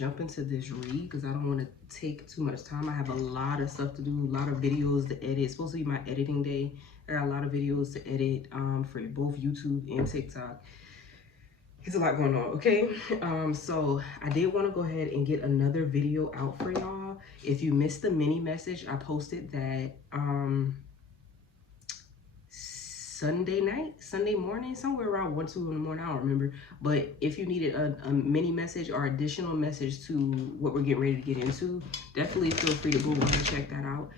jump into this read because I don't want to take too much time. I have a lot of stuff to do, a lot of videos to edit. It's supposed to be my editing day. I got a lot of videos to edit for both YouTube and TikTok. It's a lot going on, okay? So I did want to go ahead and get another video out for y'all. If you missed the mini message, I posted that Sunday morning, somewhere around 1, 2 in the morning, I don't remember. But if you needed a mini message or additional message to what we're getting ready to get into, definitely feel free to go on and check that out.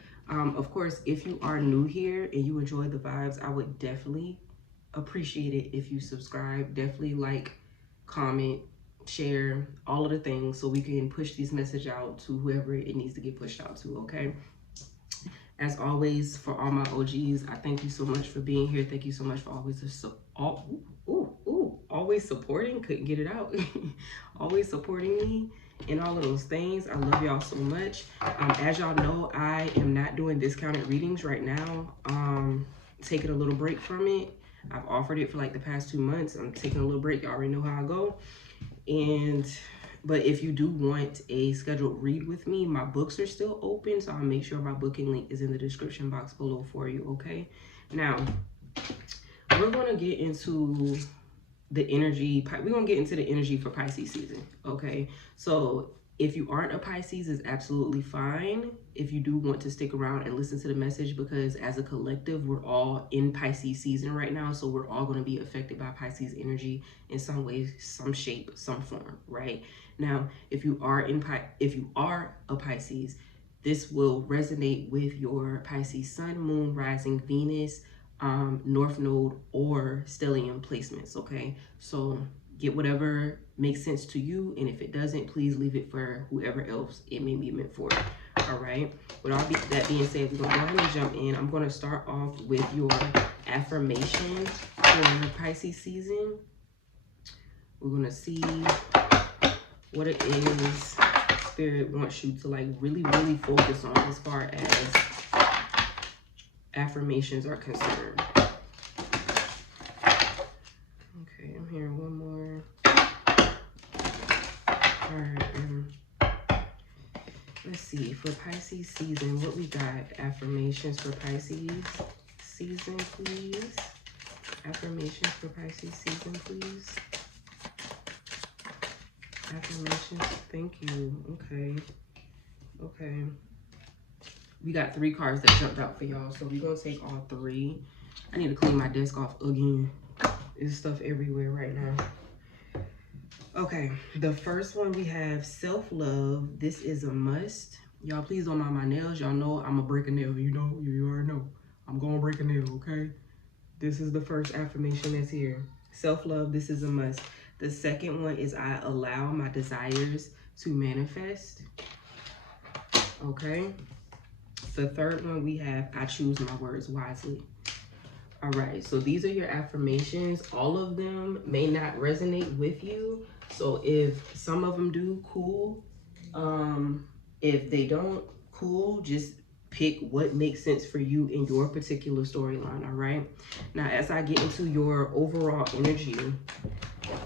Of course, if you are new here and you enjoy the vibes, I would definitely appreciate it if you subscribe. Definitely like, comment, share, all of the things so we can push this message out to whoever it needs to get pushed out to, okay? As always, for all my OGs, I thank you so much for being here. Thank you so much for always supporting. Couldn't get it out. Always supporting me and all of those things. I love y'all so much. As y'all know, I am not doing discounted readings right now. Taking a little break from it. I've offered it for like the past 2 months. I'm taking a little break. Y'all already know how I go. But if you do want a scheduled read with me, my books are still open. So I'll make sure my booking link is in the description box below for you, okay? Now, we're going to get into the energy. We're going to get into the energy for Pisces season, okay? So if you aren't a Pisces, it's absolutely fine if you do want to stick around and listen to the message, because as a collective, we're all in Pisces season right now. So we're all going to be affected by Pisces energy in some way, some shape, some form, right? Now, if you are a Pisces, this will resonate with your Pisces sun, moon, rising, Venus, North Node, or Stellium placements, okay? So get whatever makes sense to you, and if it doesn't, please leave it for whoever else it may be meant for. All right, with all that being said, we're gonna go ahead and jump in. I'm gonna start off with your affirmation for Pisces season. We're gonna see what it is Spirit wants you to like really focus on as far as affirmations are concerned. Okay, I'm hearing one more. All right, let's see, for Pisces season, what we got? Affirmations for Pisces season, please. Affirmations for Pisces season, please. Affirmations, thank you. Okay. We got 3 cards that jumped out for y'all, so we're gonna take all 3. I need to clean my desk off again. There's stuff everywhere right now. Okay, the first one we have self-love. This is a must. Y'all, please don't mind my nails. Y'all know I'm gonna break a nail. You already know. I'm gonna break a nail, okay? This is the first affirmation that's here. Self-love, this is a must. The second one is I allow my desires to manifest. Okay. The third one we have I choose my words wisely. All right, so these are your affirmations. All of them may not resonate with you. So if some of them do, cool. If they don't, cool. Just pick what makes sense for you in your particular storyline, all right? Now, as I get into your overall energy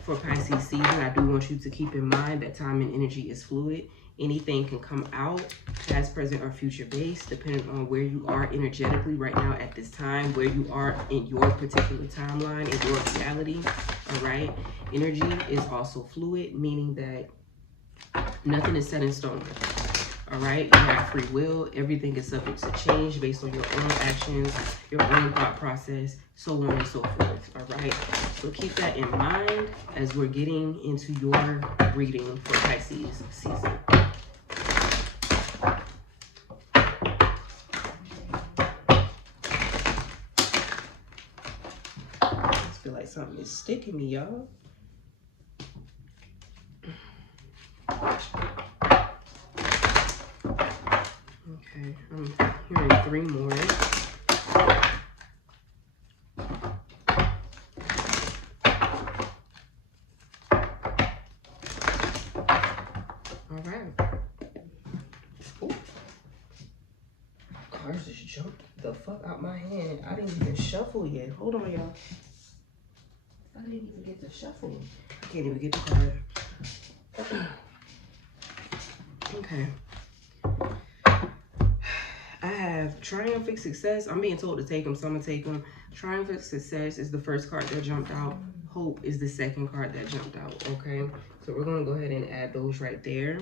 for Pisces season, I do want you to keep in mind that time and energy is fluid. Anything can come out, past, present, or future based, depending on where you are energetically right now at this time, where you are in your particular timeline, in your reality, all right? Energy is also fluid, meaning that nothing is set in stone, all right? You have free will. Everything is subject to change based on your own actions, your own thought process, so on and so forth, all right? So keep that in mind as we're getting into your reading for Pisces season. I feel like something is sticking me, y'all. Okay, I'm hearing 3 more. All right. Ooh. Cards just jumped the fuck out my hand. I didn't even shuffle yet. Hold on, y'all. I didn't even get to shuffle. I can't even get the card. Okay. I have Triumphant Success. I'm being told to take them, so I'm going to take them. Triumphant Success is the first card that jumped out. Hope is the second card that jumped out, okay? So we're going to go ahead and add those right there.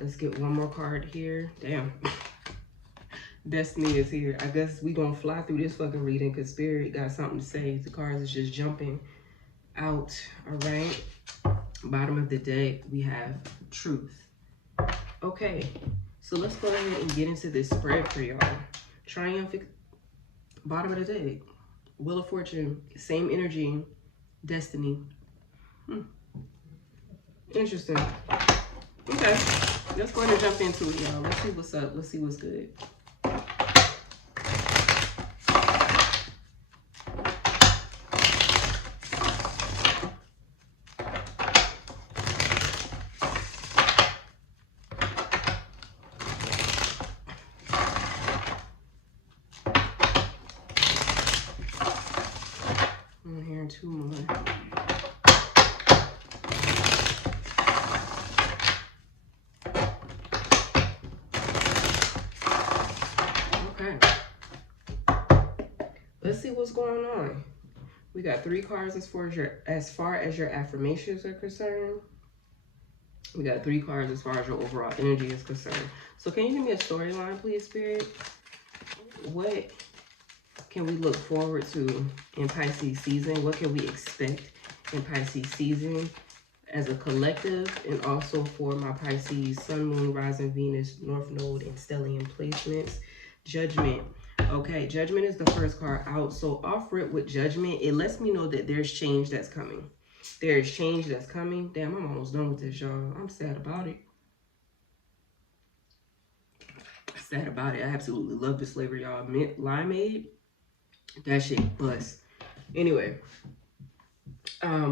Let's get one more card here. Damn. Destiny is here. I guess we going to fly through this fucking reading because Spirit got something to say. The cards is just jumping out, all right? Bottom of the deck, we have Truth. Okay, so let's go ahead and get into this spread for y'all. Triumphant, bottom of the deck. Wheel of Fortune, same energy. Destiny. Interesting. Okay, let's go ahead and jump into it, y'all. Let's see what's up. Let's see what's good. I'm hearing two more. Let's see what's going on. We got 3 cards as far as your affirmations are concerned. We got 3 cards as far as your overall energy is concerned. So can you give me a storyline, please, Spirit? What can we look forward to in Pisces season? What can we expect in Pisces season as a collective, and also for my Pisces Sun, Moon, Rising, Venus, North Node, and Stellium placements? Judgment. Okay, Judgment is the first card out. So off rip with Judgment, it lets me know that there's change that's coming. There's change that's coming. Damn, I'm almost done with this, y'all. I'm sad about it. Sad about it. I absolutely love this flavor, y'all. Mint limeade. That shit bust. Anyway,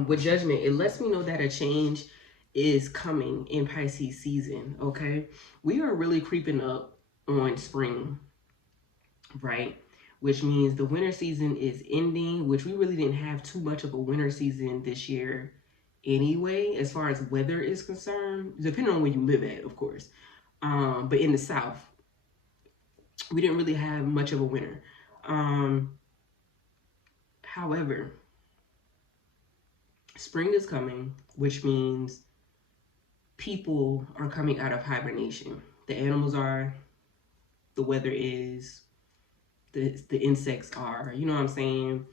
with Judgment, it lets me know that a change is coming in Pisces season, okay? We are really creeping up on spring, right? Which means the winter season is ending, which we really didn't have too much of a winter season this year anyway, as far as weather is concerned, depending on where you live at, of course. But in the South, we didn't really have much of a winter. However, spring is coming, which means people are coming out of hibernation. The animals are, the weather is, the insects are, you know what I'm saying?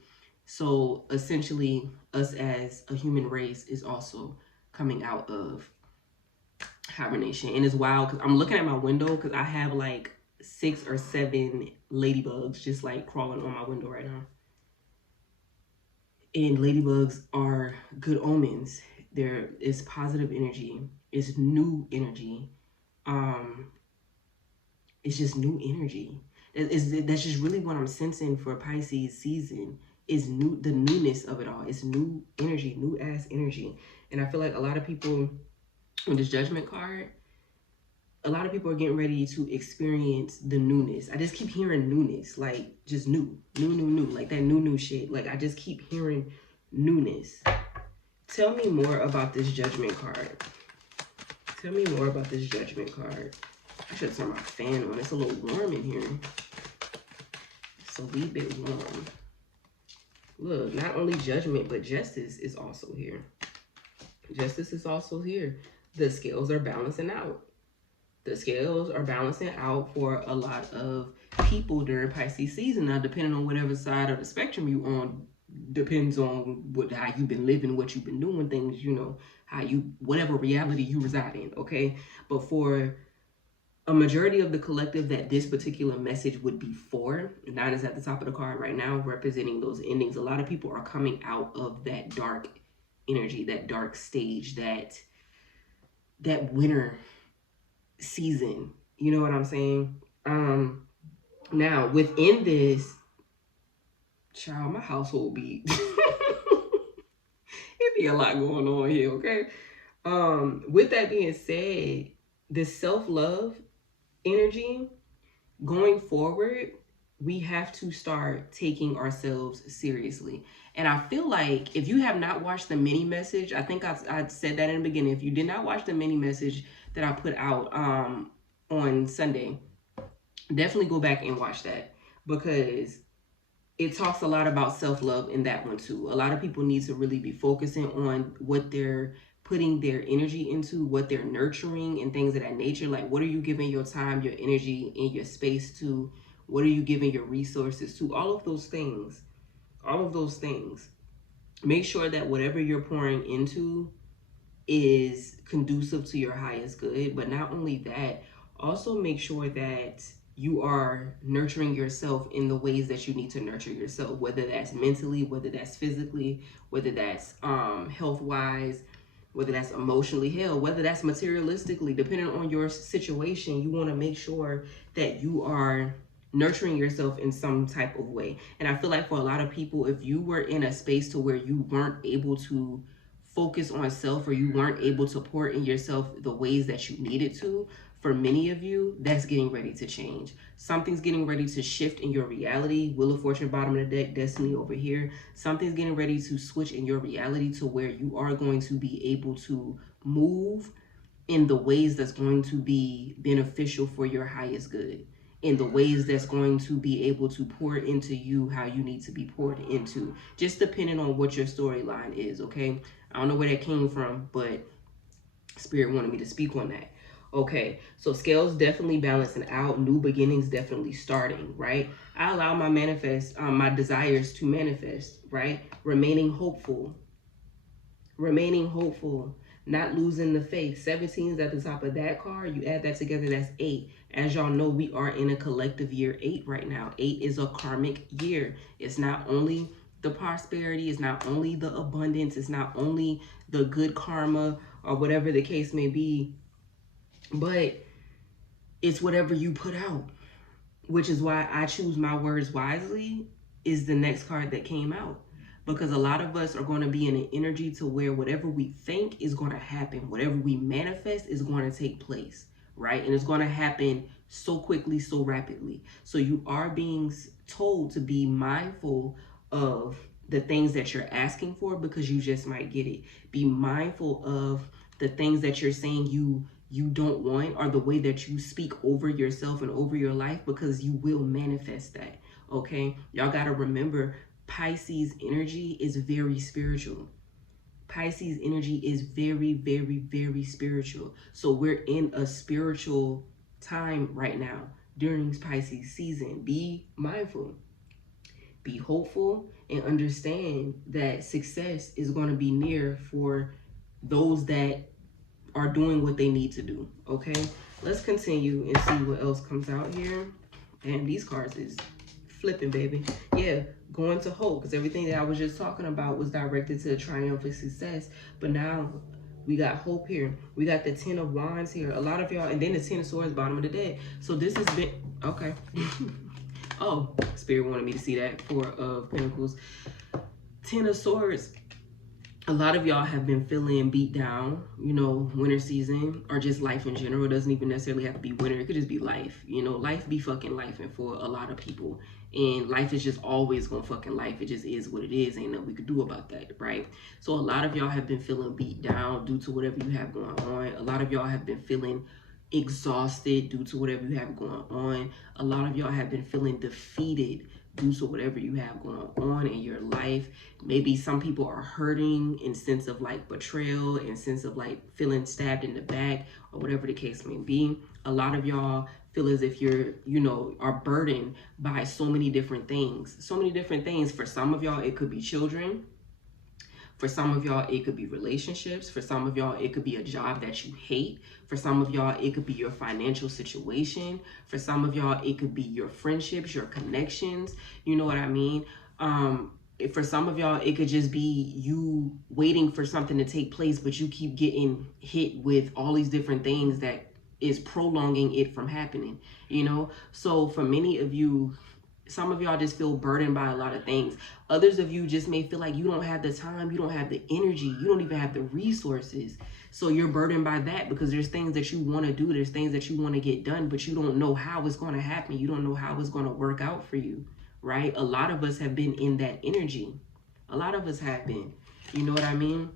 So essentially, us as a human race is also coming out of hibernation. And it's wild because I'm looking at my window because I have like 6 or 7 ladybugs just like crawling on my window right now. And ladybugs are good omens. There is positive energy. It's new energy. It's just new energy. That's just really what I'm sensing for Pisces season. Is new, the newness of it all. It's new energy, new ass energy. And I feel like a lot of people on this Judgment card, a lot of people are getting ready to experience the newness. I just keep hearing newness, like just new, like that new shit. Like I just keep hearing newness. Tell me more about this Judgment card. Tell me more about this Judgment card. I should turn my fan on. It's a little warm in here. It's a wee bit warm. Look, not only Judgment, but Justice is also here. Justice is also here. The scales are balancing out. The scales are balancing out for a lot of people during Pisces season. Now, depending on whatever side of the spectrum you on, depends on how you've been living, what you've been doing, things, you know, whatever reality you reside in, okay? But for a majority of the collective that this particular message would be for, 9 is at the top of the card right now, representing those endings. A lot of people are coming out of that dark energy, that dark stage, that winter season. You know what I'm saying? Now, within this, child, my household be... it be a lot going on here, okay? With that being said, the self-love energy going forward, we have to start taking ourselves seriously. And I feel like if you have not watched the mini message, I think I said that in the beginning. If you did not watch the mini message, that I put out on Sunday. Definitely go back and watch that, because it talks a lot about self-love in that one too. A lot of people need to really be focusing on what they're putting their energy into, what they're nurturing, and things of that nature. Like, what are you giving your time, your energy, and your space to? What are you giving your resources to? All of those things. All of those things. Make sure that whatever you're pouring into is conducive to your highest good. But not only that, also make sure that you are nurturing yourself in the ways that you need to nurture yourself, whether that's mentally, whether that's physically, whether that's health wise, whether that's emotionally, hell, whether that's materialistically. Depending on your situation, you want to make sure that you are nurturing yourself in some type of way. And I feel like for a lot of people, if you were in a space to where you weren't able to focus on self, or you weren't able to pour in yourself the ways that you needed to, for many of you, that's getting ready to change. Something's getting ready to shift in your reality. Wheel of Fortune, bottom of the deck, Destiny over here. Something's getting ready to switch in your reality to where you are going to be able to move in the ways that's going to be beneficial for your highest good, in the ways that's going to be able to pour into you how you need to be poured into, just depending on what your storyline is, okay? I don't know where that came from, but Spirit wanted me to speak on that. Okay, so scales definitely balancing out, new beginnings definitely starting, right? I allow my desires to manifest, right? Remaining hopeful, not losing the faith. 17 is at the top of that card. You add that together, that's 8. As y'all know, we are in a collective year 8 right now. 8 is a karmic year. It's not only the prosperity, it's not only the abundance, it's not only the good karma or whatever the case may be, but it's whatever you put out, which is why I choose my words wisely is the next card that came out. Because a lot of us are going to be in an energy to where whatever we think is going to happen, whatever we manifest is going to take place, right? And it's going to happen so quickly, so rapidly. So you are being told to be mindful of the things that you're asking for, because you just might get it. Be mindful of the things that you're saying you don't want, or the way that you speak over yourself and over your life, because you will manifest that. Okay, y'all got to remember, Pisces energy is very spiritual. Pisces energy is very, very, very spiritual. So we're in a spiritual time right now during Pisces season. Be mindful, be hopeful, and understand that success is going to be near for those that are doing what they need to do. Okay, let's continue and see what else comes out here. And these cards is flipping, baby. Yeah, going to hope, because everything that I was just talking about was directed to triumphant success. But now we got hope here. We got the 10 of Wands here. A lot of y'all, and then the 10 of Swords, bottom of the deck. So this has been, okay. Oh, Spirit wanted me to see that. 4 of Pentacles. 10 of Swords. A lot of y'all have been feeling beat down, you know, winter season, or just life in general. It doesn't even necessarily have to be winter. It could just be life. You know, life be fucking life, and for a lot of people. And life is just always gonna fucking life. It just is what it is. Ain't nothing we could do about that, right? So a lot of y'all have been feeling beat down due to whatever you have going on. A lot of y'all have been feeling exhausted due to whatever you have going on. A lot of y'all have been feeling defeated due to whatever you have going on in your life. Maybe some people are hurting in sense of like betrayal, in sense of like feeling stabbed in the back, or whatever the case may be. A lot of y'all feel as if you're, you know, are burdened by so many different things. So many different things. For some of y'all, it could be children. For some of y'all, it could be relationships. For some of y'all, it could be a job that you hate. For some of y'all, it could be your financial situation. For some of y'all, it could be your friendships, your connections. You know what I mean? For some of y'all, it could just be you waiting for something to take place, but you keep getting hit with all these different things that is prolonging it from happening, you know? So for many of you, some of y'all just feel burdened by a lot of things. Others of you just may feel like you don't have the time, you don't have the energy, you don't even have the resources. So you're burdened by that because there's things that you want to do, there's things that you want to get done, but you don't know how it's going to happen. You don't know how it's going to work out for you, right? A lot of us have been in that energy. A lot of us have been, you know what I mean?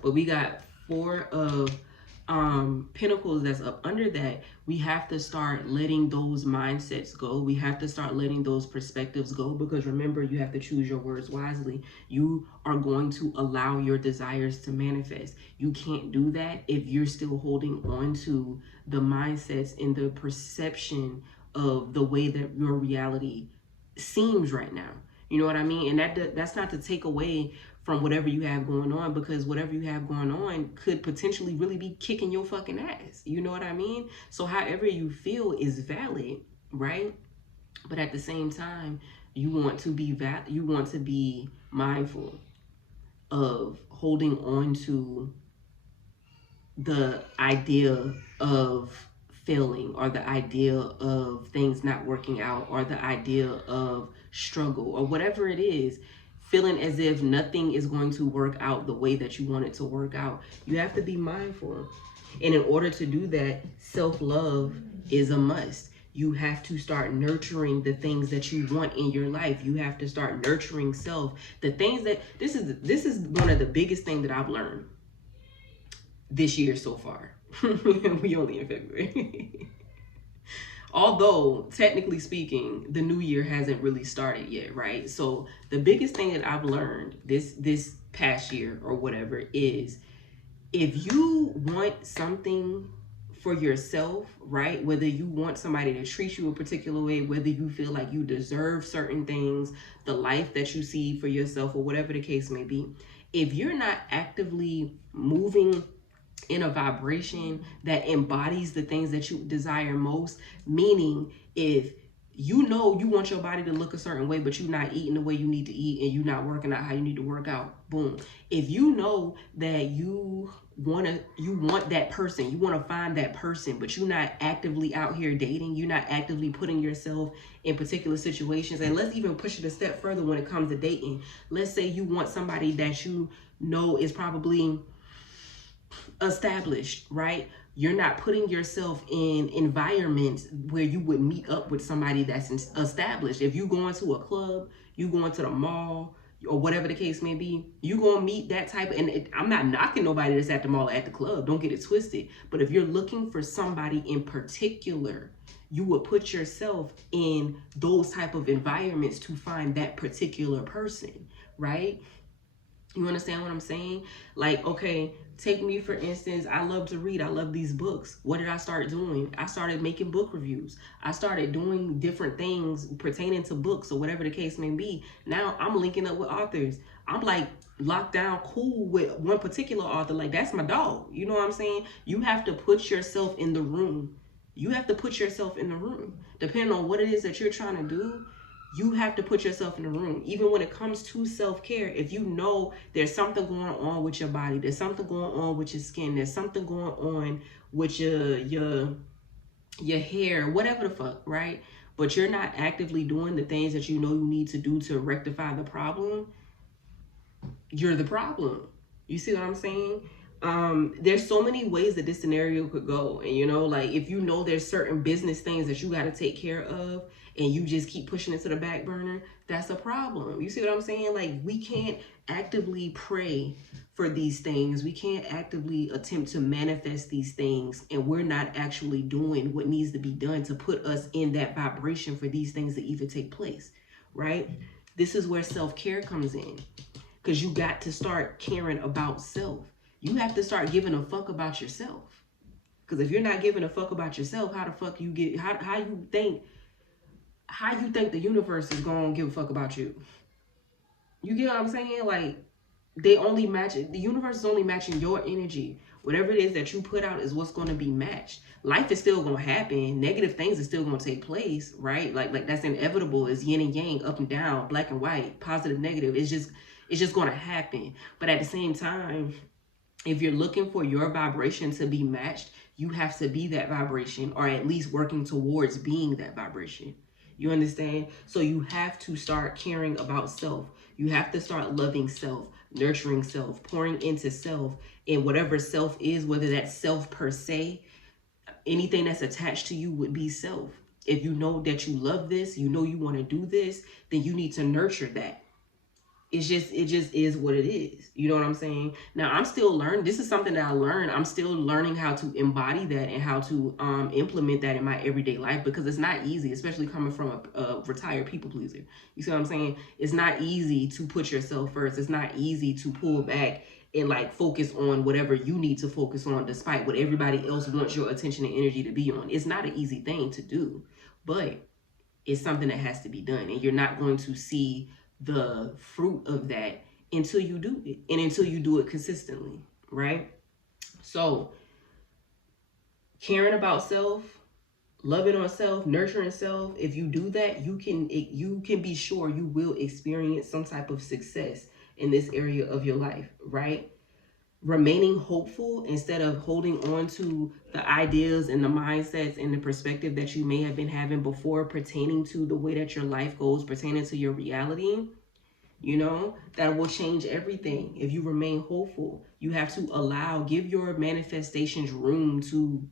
But we got 4 of Pentacles that's up under that, we have to start letting those mindsets go. We have to start letting those perspectives go, because remember, you have to choose your words wisely. You are going to allow your desires to manifest. You can't do that if you're still holding on to the mindsets and the perception of the way that your reality seems right now. You know what I mean? And that's not to take away from whatever you have going on, because whatever you have going on could potentially really be kicking your fucking ass. You know what I mean? So however you feel is valid, right? But at the same time, you want to be mindful of holding on to the idea of failing, or the idea of things not working out, or the idea of struggle, or whatever it is, feeling as if nothing is going to work out the way that you want it to work out. You have to be mindful. And in order to do that, self-love is a must. You have to start nurturing the things that you want in your life. You have to start nurturing self. The things that, this is one of the biggest things that I've learned this year so far. We only in February. Although, technically speaking, the new year hasn't really started yet, right? So the biggest thing that I've learned this past year or whatever is, if you want something for yourself, right? Whether you want somebody to treat you a particular way, whether you feel like you deserve certain things, the life that you see for yourself, or whatever the case may be, if you're not actively moving in a vibration that embodies the things that you desire most, meaning if you know you want your body to look a certain way, but you're not eating the way you need to eat, and you're not working out how you need to work out, boom. If you know that you want that person, you want to find that person, but you're not actively out here dating, you're not actively putting yourself in particular situations, and let's even push it a step further when it comes to dating. Let's say you want somebody that you know is probably established, right? You're not putting yourself in environments where you would meet up with somebody that's established. If you going to a club, you going to the mall, or whatever the case may be, you gonna meet that type of, and I'm not knocking nobody that's at the mall or at the club, don't get it twisted. But if you're looking for somebody in particular, you would put yourself in those type of environments to find that particular person, right? You understand what I'm saying? Like, okay, take me for instance. I love to read. I love these books. What did I start doing? I started making book reviews. I started doing different things pertaining to books, or whatever the case may be. Now I'm linking up with authors. I'm like locked down cool with one particular author. Like, that's my dog. You know what I'm saying? You have to put yourself in the room. You have to put yourself in the room. Depending on what it is that you're trying to do, you have to put yourself in the room. Even when it comes to self-care, if you know there's something going on with your body, there's something going on with your skin, there's something going on with your hair, whatever the fuck, right? But you're not actively doing the things that you know you need to do to rectify the problem, you're the problem. You see what I'm saying? There's so many ways that this scenario could go. And, you know, like, if you know there's certain business things that you got to take care of, and you just keep pushing it to the back burner, that's a problem. You see what I'm saying? Like, we can't actively pray for these things. We can't actively attempt to manifest these things, and we're not actually doing what needs to be done to put us in that vibration for these things to even take place, right? This is where self-care comes in, because you got to start caring about self. You have to start giving a fuck about yourself. Because if you're not giving a fuck about yourself, how the fuck you get, how you think the universe is gonna give a fuck about you? You get what I'm saying? Like, the universe is only matching your energy. Whatever it is that you put out is what's going to be matched. Life is still going to happen. Negative things are still going to take place, right? Like that's inevitable. It's yin and yang, up and down, black and white, positive, negative. It's just going to happen. But at the same time, if you're looking for your vibration to be matched, you have to be that vibration, or at least working towards being that vibration. You understand? So you have to start caring about self. You have to start loving self, nurturing self, pouring into self, and whatever self is, whether that's self per se, anything that's attached to you would be self. If you know that you love this, you know you want to do this, then you need to nurture that. it just is what it is. You know what I'm saying? Now I'm still learning. This is something that I learned. I'm still learning how to embody that and how to implement that in my everyday life, because it's not easy, especially coming from a retired people pleaser. You see what I'm saying? It's not easy to put yourself first. It's not easy to pull back and like focus on whatever you need to focus on, despite what everybody else wants your attention and energy to be on. It's not an easy thing to do, but it's something that has to be done, and you're not going to see the fruit of that until you do it, and until you do it consistently, right? So caring about self, loving on self, nurturing self, if you do that, you can be sure you will experience some type of success in this area of your life, right? Remaining hopeful instead of holding on to the ideas and the mindsets and the perspective that you may have been having before, pertaining to the way that your life goes, pertaining to your reality, you know, that will change everything. If you remain hopeful, you have to give your manifestations room to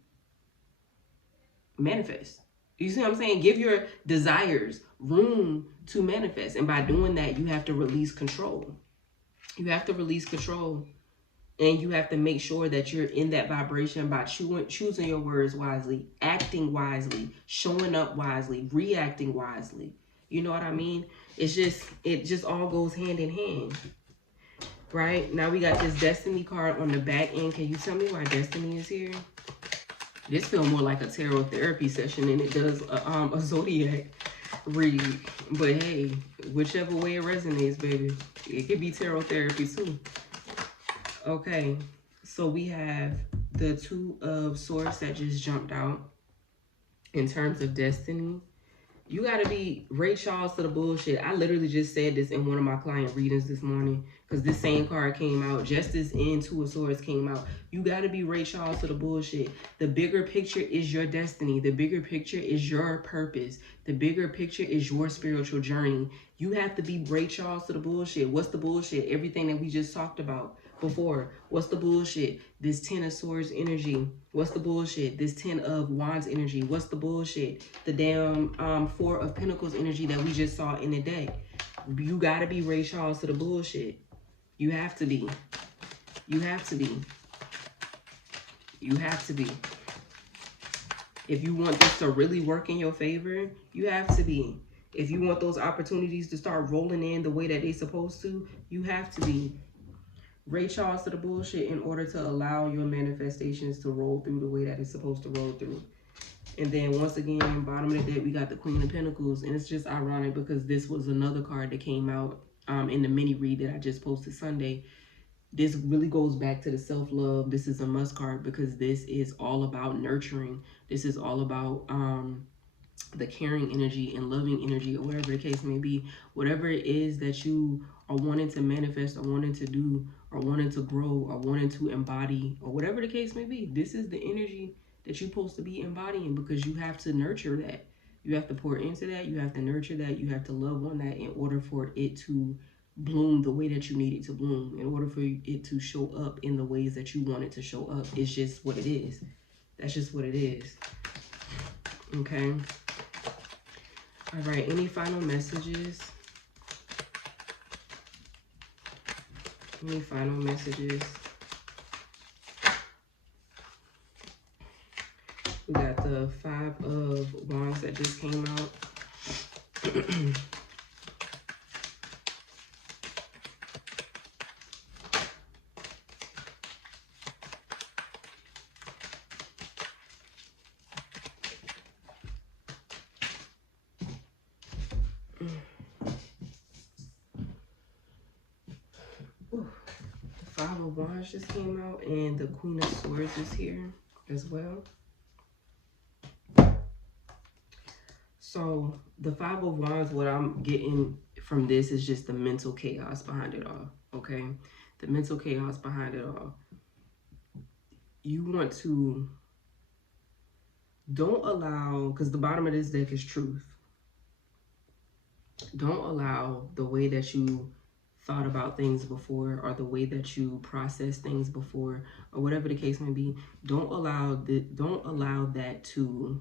manifest. You see what I'm saying? Give your desires room to manifest. And by doing that, you have to release control. You have to release control. And you have to make sure that you're in that vibration by choosing your words wisely, acting wisely, showing up wisely, reacting wisely. You know what I mean? It just all goes hand in hand. Right? Now we got this Destiny card on the back end. Can you tell me why Destiny is here? This feels more like a tarot therapy session than it does a zodiac read. But hey, whichever way it resonates, baby. It could be tarot therapy too. Okay, so we have the Two of Swords that just jumped out in terms of destiny. You got to be Ray Charles to the bullshit. I literally just said this in one of my client readings this morning, because this same card came out. Justice and Two of Swords came out. You got to be Ray Charles to the bullshit. The bigger picture is your destiny. The bigger picture is your purpose. The bigger picture is your spiritual journey. You have to be Ray Charles to the bullshit. What's the bullshit? Everything that we just talked about before. What's the bullshit? This 10 of Swords energy. What's the bullshit? This 10 of Wands energy. What's the bullshit? The damn 4 of Pentacles energy that we just saw in the deck. You gotta be Ray Charles to the bullshit. You have to be. You have to be. You have to be. If you want this to really work in your favor, you have to be. If you want those opportunities to start rolling in the way that they're supposed to, you have to be Ray Charles to the bullshit in order to allow your manifestations to roll through the way that it's supposed to roll through. And then once again, bottom of the deck, we got the Queen of Pentacles. And it's just ironic because this was another card that came out in the mini read that I just posted Sunday. This really goes back to the self-love. This is a must card because this is all about nurturing. This is all about the caring energy and loving energy, or whatever the case may be. Whatever it is that you are wanting to manifest or wanting to do or wanting to grow or wanting to embody, or whatever the case may be, this is the energy that you're supposed to be embodying, because you have to nurture that. You have to pour into that. You have to nurture that. You have to love on that in order for it to bloom the way that you need it to bloom, in order for it to show up in the ways that you want it to show up. It's just what it is. That's just what it is. Okay. All right. Any final messages? Any final messages? We got the 5 of Wands that just came out. The 5 of Wands just came out, and the Queen of Swords is here as well. So the 5 of Wands, what I'm getting from this is just the mental chaos behind it all, okay? The mental chaos behind it all. You want to, don't allow, because the bottom of this deck is truth. Don't allow the way that you thought about things before, or the way that you process things before, or whatever the case may be. Don't allow that to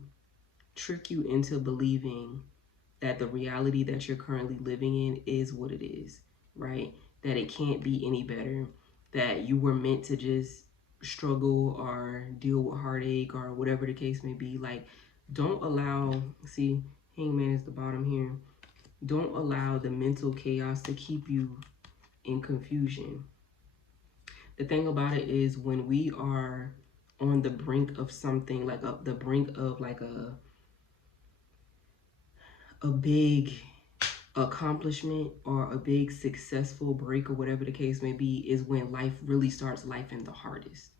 trick you into believing that the reality that you're currently living in is what it is. right? That it can't be any better, that you were meant to just struggle or deal with heartache or whatever the case may be. Like, don't allow, see, Hangman is the bottom here. Don't allow the mental chaos to keep you in confusion. The thing about it is, when we are on the brink of something, like the brink of like a big accomplishment or a big successful break or whatever the case may be, is when life really starts lifing the hardest,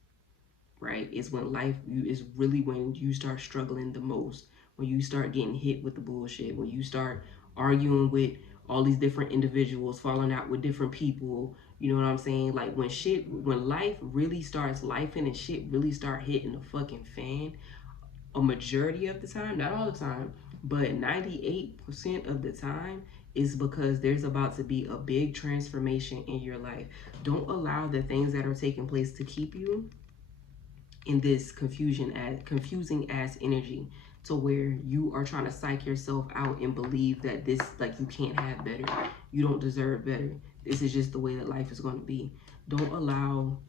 right? Is when life is really when you start struggling the most, when you start getting hit with the bullshit, when you start arguing with all these different individuals, falling out with different people. You know what I'm saying? Like, when life really starts lifing and shit really start hitting the fucking fan, a majority of the time, not all the time, but 98% of the time, is because there's about to be a big transformation in your life. Don't allow the things that are taking place to keep you in this confusing ass energy, to where you are trying to psych yourself out and believe that this, like, you can't have better, you don't deserve better, this is just the way that life is going to be. Don't allow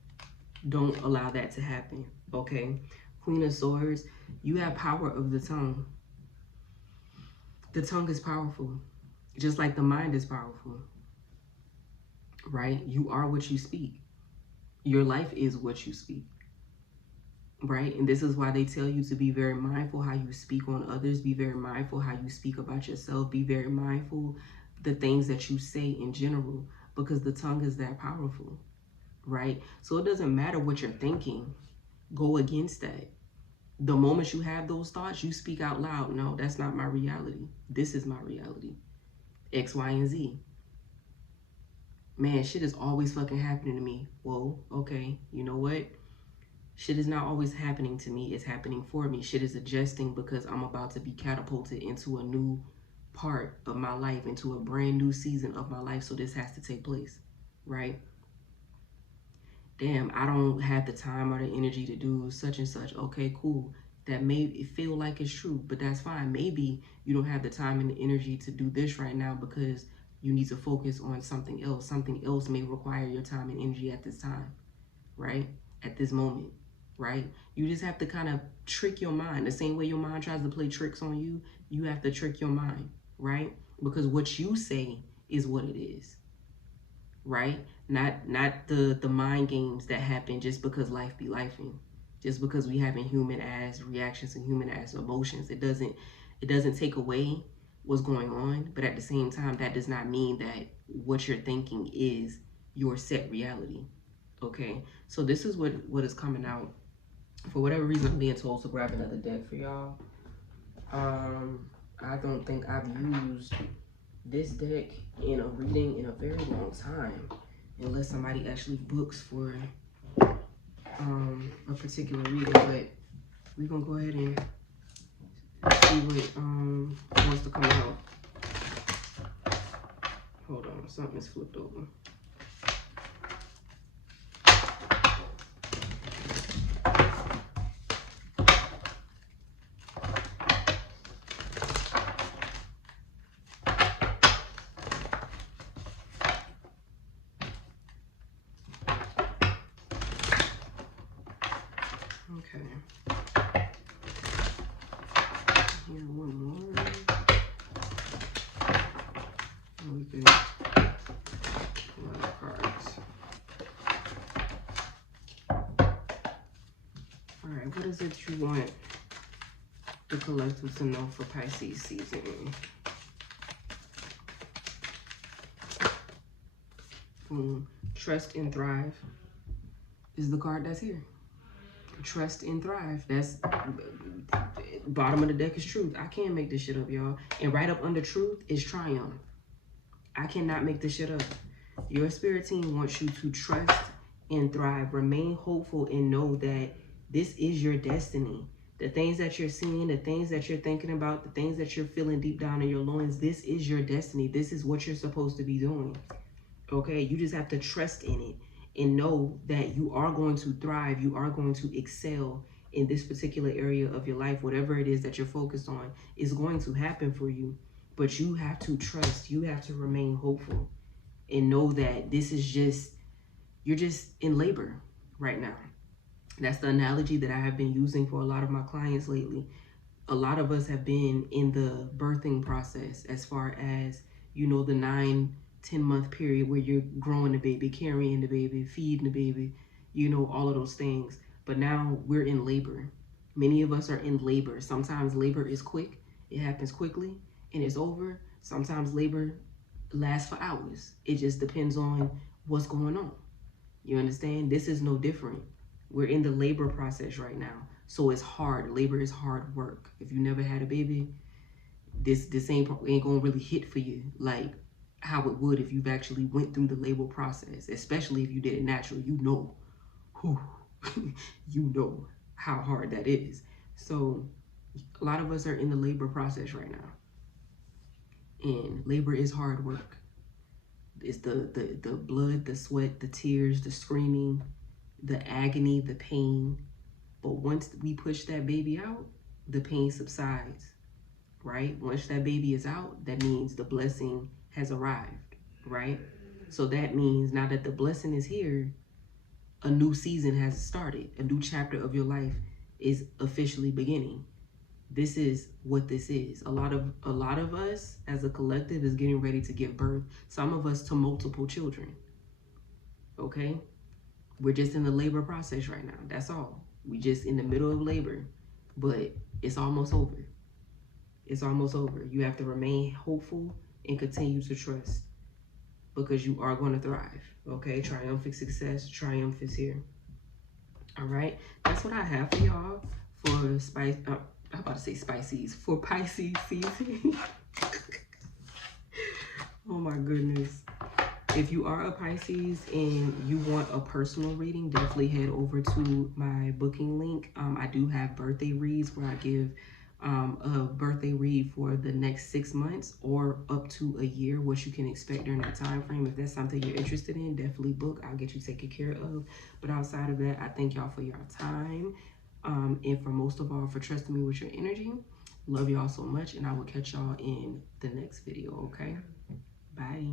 that to happen, okay? Queen of Swords, you have power of the tongue. The tongue is powerful, just like the mind is powerful, right? You are what you speak. Your life is what you speak, right? And this is why they tell you to be very mindful how you speak on others, be very mindful how you speak about yourself, be very mindful the things that you say in general, because the tongue is that powerful, right? So it doesn't matter what you're thinking, go against that. The moment you have those thoughts, you speak out loud. No, that's not my reality. This is my reality. X, Y, and Z. Man, shit is always fucking happening to me. Whoa, okay, you know what? Shit is not always happening to me. It's happening for me. Shit is adjusting because I'm about to be catapulted into a new part of my life, into a brand new season of my life. So this has to take place, right? Damn, I don't have the time or the energy to do such and such. Okay, cool. That may feel like it's true, but that's fine. Maybe you don't have the time and the energy to do this right now because you need to focus on something else. Something else may require your time and energy at this time, right? At this moment, right? You just have to kind of trick your mind. The same way your mind tries to play tricks on you, you have to trick your mind, right? Because what you say is what it is, right? Not the mind games that happen just because life be lifing, just because we having human ass reactions and human ass emotions. It doesn't take away what's going on, but at the same time, that does not mean that what you're thinking is your set reality. Okay, so this is what is coming out. For whatever reason, I'm being told to grab another deck for y'all. I don't think I've used this deck in a reading in a very long time, unless somebody actually books for a particular reading. But we're gonna go ahead and see what wants to come out. Hold on, something is flipped over. Okay. Here, one more. Okay. A lot of cards. Alright, what is it you want the collective to know for Pisces season? Trust and thrive is the card that's here. Trust and thrive. That's bottom of the deck is truth. I can't make this shit up, y'all. And right up under truth is triumph. I cannot make this shit up. Your spirit team wants you to trust and thrive. Remain hopeful and know that this is your destiny. The things that you're seeing, the things that you're thinking about, the things that you're feeling deep down in your loins, this is your destiny. This is what you're supposed to be doing. Okay? You just have to trust in it and know that you are going to thrive. You are going to excel in this particular area of your life. Whatever it is that you're focused on is going to happen for you. But you have to trust. You have to remain hopeful. and know that this is just, you're just in labor right now. That's the analogy that I have been using for a lot of my clients lately. A lot of us have been in the birthing process, as far as, you know, the 9-10 month period where you're growing the baby, carrying the baby, feeding the baby, you know, all of those things. But now we're in labor. Many of us are in labor. Sometimes labor is quick, it happens quickly and it's over. Sometimes labor lasts for hours. It just depends on what's going on. You understand? This is no different. We're in the labor process right now. So it's hard. Labor is hard work. If you never had a baby, this ain't gonna really hit for you like how it would if you've actually went through the labor process, especially if you did it natural. You know, whew, you know how hard that is. So a lot of us are in the labor process right now. And labor is hard work. It's the blood, the sweat, the tears, the screaming, the agony, the pain. But once we push that baby out, the pain subsides, right? Once that baby is out, that means the blessing has arrived, right? So that means now that the blessing is here, a new season has started. A new chapter of your life is officially beginning. This is what this is. A lot of us as a collective is getting ready to give birth. Some of us to multiple children. Okay? We're just in the labor process right now. That's all. We just in the middle of labor, but it's almost over. It's almost over. You have to remain hopeful and continue to trust, because you are going to thrive. Okay? Triumphant success. Triumph is here. All right? That's what I have for y'all for spice. I'm about to say Spices, for Pisces season. Oh my goodness. If you are a Pisces and you want a personal reading, definitely head over to my booking link. I do have birthday reads where I give a birthday read for the next 6 months or up to a year, what you can expect during that time frame. If that's something you're interested in, definitely book. I'll get you taken care of. But outside of that, I thank y'all for your time. And for most of all, for trusting me with your energy. Love y'all so much, and I will catch y'all in the next video, okay? Bye.